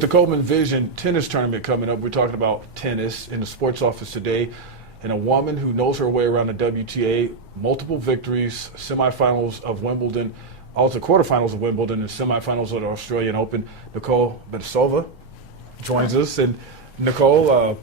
With the Coleman Vision tennis tournament coming up, we're talking about tennis in the sports office today, and a woman who knows her way around the WTA, multiple victories, semifinals of Wimbledon, also quarterfinals of Wimbledon, and semifinals of the Australian Open. Nicole Betisova joins us. And Nicole,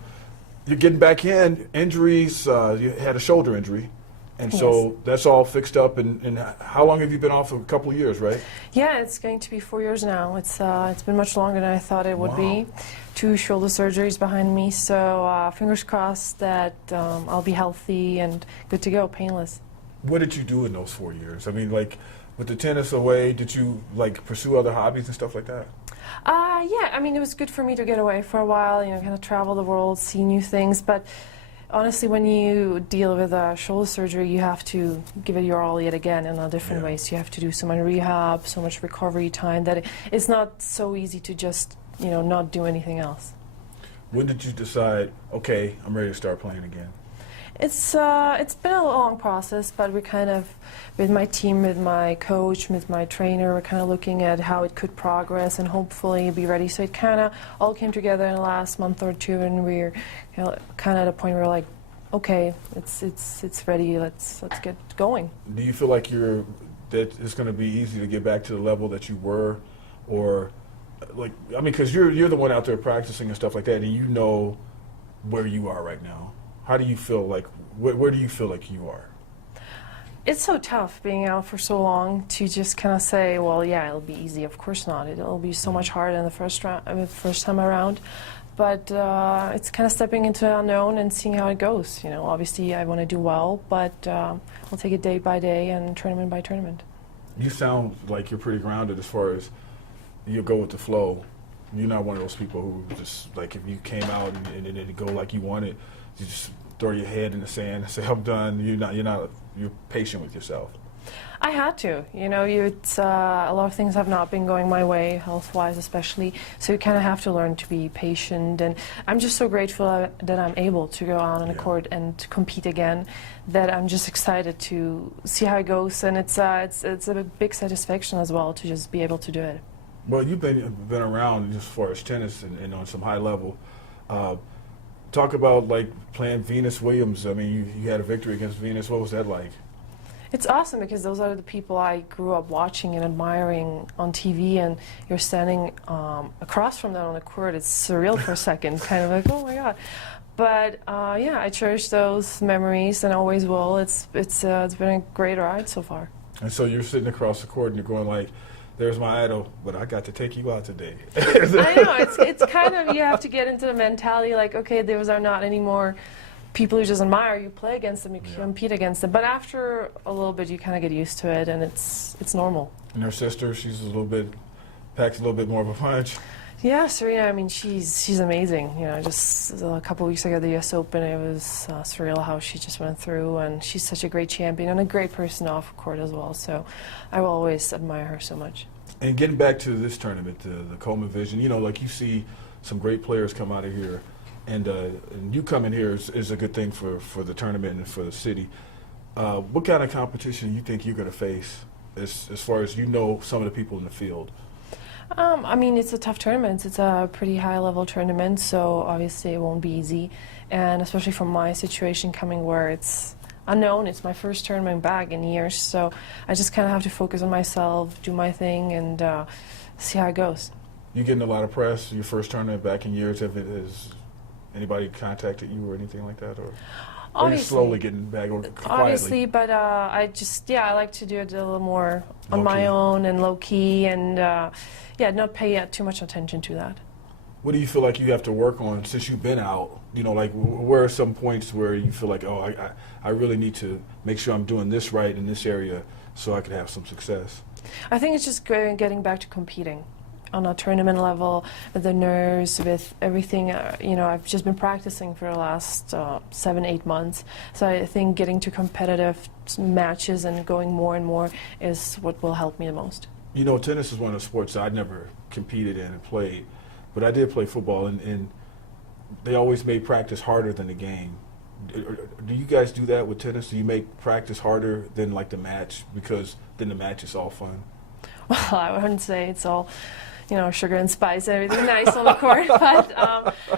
you're getting back in. Injuries, you had a shoulder injury. And Yes. so that's all fixed up. And how long have you been off? For a couple of years, right? Yeah, it's going to be 4 years now. It's been much longer than I thought it would be. 2 shoulder surgeries behind me, so fingers crossed that I'll be healthy and good to go, painless. What did you do in those 4 years? I mean, like, with the tennis away, did you, like, pursue other hobbies and stuff like that? Yeah, I mean, it was good for me to get away for a while, you know, kind of travel the world, see new things, but honestly, when you deal with shoulder surgery, you have to give it your all yet again in a different way. So you have to do so much rehab, so much recovery time that it's not so easy to just, you know, not do anything else. When did you decide, okay, I'm ready to start playing again? It's been a long process, but we kind of, with my team, with my coach, with my trainer, we're kind of looking at how it could progress and hopefully be ready. So it kind of all came together in the last month or two, and we're kind of at a point where we're like, okay, it's ready. Let's get going. Do you feel like that it's going to be easy to get back to the level that you were, or like, I mean, because you're the one out there practicing and stuff like that, and you know where you are right now. How do you feel like, where do you feel like you are? It's so tough being out for so long to just kind of say, well, yeah, it'll be easy. Of course not. It'll be so much harder in the first time around. But it's kind of stepping into the unknown and seeing how it goes. You know, obviously I want to do well, but we'll take it day by day and tournament by tournament. You sound like you're pretty grounded as far as you go with the flow. You're not one of those people who just, like, if you came out and it didn't go like you wanted, you just throw your head in the sand and say, I'm done. You're patient with yourself. I had to. You know, a lot of things have not been going my way, health-wise especially, so you kind of have to learn to be patient, and I'm just so grateful that I'm able to go out on the court and to compete again, that I'm just excited to see how it goes, and it's a big satisfaction as well to just be able to do it. Well, you've been around as far as tennis and on some high level. Talk about, like, playing Venus Williams. I mean, you had a victory against Venus. What was that like? It's awesome because those are the people I grew up watching and admiring on TV, and you're standing across from them on the court. It's surreal for a second, kind of like, oh my God. But yeah, I cherish those memories and always will. It's been a great ride so far. And so you're sitting across the court and you're going like, there's my idol, but I got to take you out today. I know, it's kind of, you have to get into the mentality like, okay, those are not anymore people you just admire. You play against them, you compete against them. But after a little bit, you kind of get used to it, and it's normal. And her sister, she's packs a little bit more of a punch. Yeah, Serena, I mean, she's amazing. You know, just a couple weeks ago, the U.S. Open, it was surreal how she just went through, and she's such a great champion and a great person off court as well. So I will always admire her so much. And getting back to this tournament, the Coleman Vision, you know, like you see some great players come out of here, and you coming here is a good thing for the tournament and for the city. What kind of competition you think you're going to face as far as you know some of the people in the field? I mean, it's a tough tournament. It's a pretty high-level tournament, so obviously it won't be easy. And especially from my situation coming where it's unknown, it's my first tournament back in years, so I just kind of have to focus on myself, do my thing, and see how it goes. You getting a lot of press, your first tournament back in years. Has anybody contacted you or anything like that? Or are you slowly getting back quietly? Obviously, but I like to do it a little more on my own and low-key, and yeah, not pay too much attention to that. What do you feel like you have to work on since you've been out? You know, like, where are some points where you feel like, oh, I really need to make sure I'm doing this right in this area so I can have some success? I think it's just getting back to competing on a tournament level, with the nerves, with everything. You know, I've just been practicing for the last 7-8 months, so I think getting to competitive matches and going more and more is what will help me the most. You know, tennis is one of the sports I'd never competed in and played, but I did play football, and they always made practice harder than the game. Do you guys do that with tennis? Do you make practice harder than, like, the match, because then the match is all fun? Well, I wouldn't say it's all, sugar and spice, everything nice on the court. But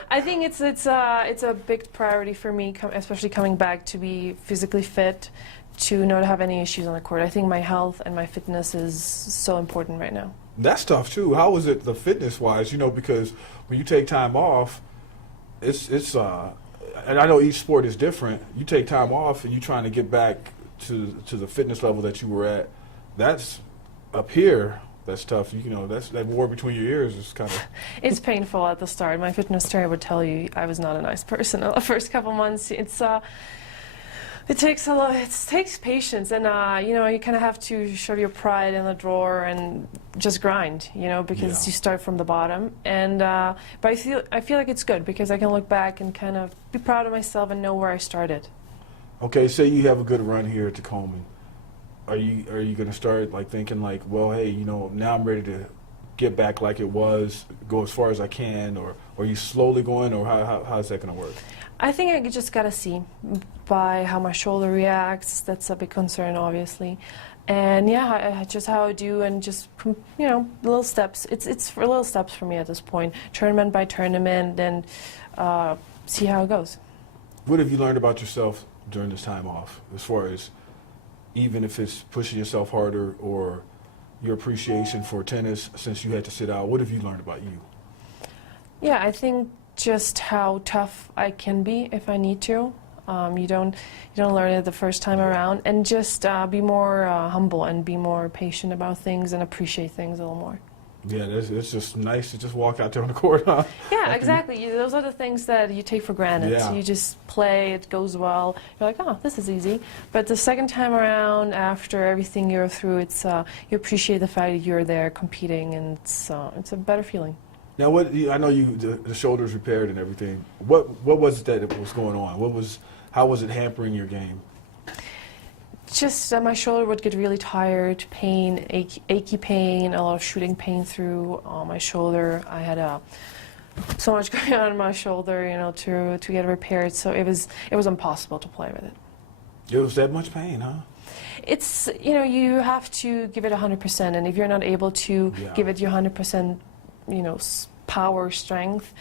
I think it's a big priority for me, especially coming back, to be physically fit, to not have any issues on the court. I think my health and my fitness is so important right now. That's tough too. How is it the fitness wise? Because when you take time off, it's and I know each sport is different. You take time off and you're trying to get back to the fitness level that you were at. That's up here. That's tough. That's that war between your ears is kind of. It's painful at the start. My fitness trainer would tell you I was not a nice person the first couple months. It takes a lot. It takes patience, and you kind of have to shove your pride in the drawer and just grind, because you start from the bottom. And but I feel like it's good because I can look back and kind of be proud of myself and know where I started. Okay, say you have a good run here at Tacoma. Are you going to start thinking well, hey, now I'm ready to get back like it was, go as far as I can, or are you slowly going, or how's that going to work? I think I just gotta see by how my shoulder reacts. That's a big concern, obviously, and just how I do, and just little steps. It's for little steps for me at this point, tournament by tournament, and see how it goes. What have you learned about yourself during this time off, as far as even if it's pushing yourself harder or your appreciation for tennis since you had to sit out? What have you learned about you? Yeah, I think just how tough I can be if I need to. You don't learn it the first time around, and just be more humble and be more patient about things and appreciate things a little more. Yeah, it's just nice to just walk out there on the court, huh? Yeah, exactly. Those are the things that you take for granted. Yeah. You just play, it goes well. You're like, oh, this is easy. But the second time around, after everything you're through, it's you appreciate the fact that you're there competing, and it's a better feeling. Now, I know the shoulder's repaired and everything. What was it that was going on? How was it hampering your game? Just my shoulder would get really tired, pain, achy pain, a lot of shooting pain through my shoulder. I had so much going on in my shoulder, to get repaired. So it was impossible to play with it. It was that much pain, huh? It's you have to give it 100%, and if you're not able to give it your 100%, power, strength,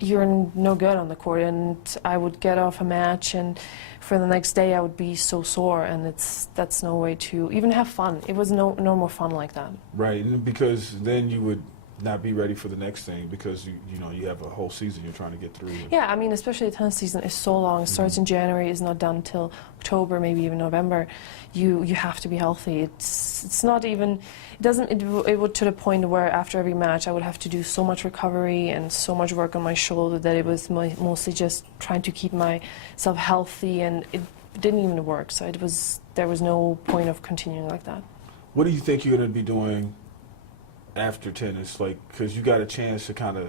you're no good on the court. And I would get off a match, and for the next day I would be so sore, and that's no way to even have fun. It was no more fun like that. Right, and because then you would not be ready for the next thing, because you have a whole season you're trying to get through. Yeah, I mean, especially the tennis season is so long. It starts in January, is not done till October, maybe even November. You have to be healthy. It's not even, it would to the point where after every match I would have to do so much recovery and so much work on my shoulder that it was mostly just trying to keep myself healthy, and it didn't even work. So there was no point of continuing like that. What do you think you're going to be doing after tennis, because you got a chance to kind of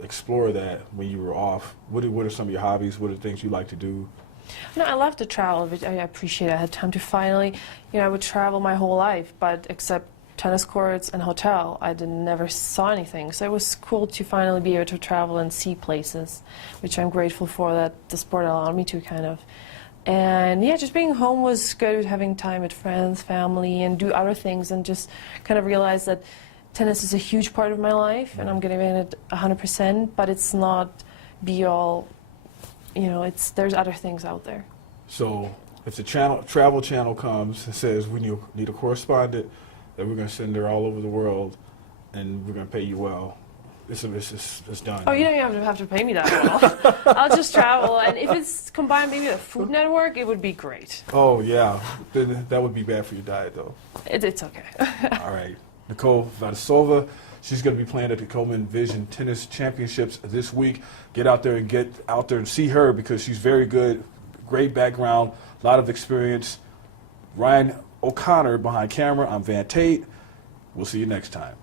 explore that when you were off? What are some of your hobbies? What are the things you like to do? No, I love to travel. I appreciate it. I had time to finally, I would travel my whole life, but except tennis courts and hotel, I never saw anything. So it was cool to finally be able to travel and see places, which I'm grateful for that the sport allowed me to, kind of. And yeah, just being home was good, having time with friends, family, and do other things, and just kind of realize that tennis is a huge part of my life, and I'm giving it 100%, but it's not be all, there's other things out there. So if the travel channel comes and says we need a correspondent that we're going to send her all over the world and we're going to pay you well, it's done. Oh, you don't even have to pay me that well. I'll just travel, and if it's combined maybe with a Food Network, it would be great. Oh, yeah. Then that would be bad for your diet, though. It's okay. All right. Nicole Vadisova, she's going to be playing at the Coleman Vision Tennis Championships this week. Get out there and see her, because she's very good, great background, a lot of experience. Ryan O'Connor behind camera. I'm Van Tate. We'll see you next time.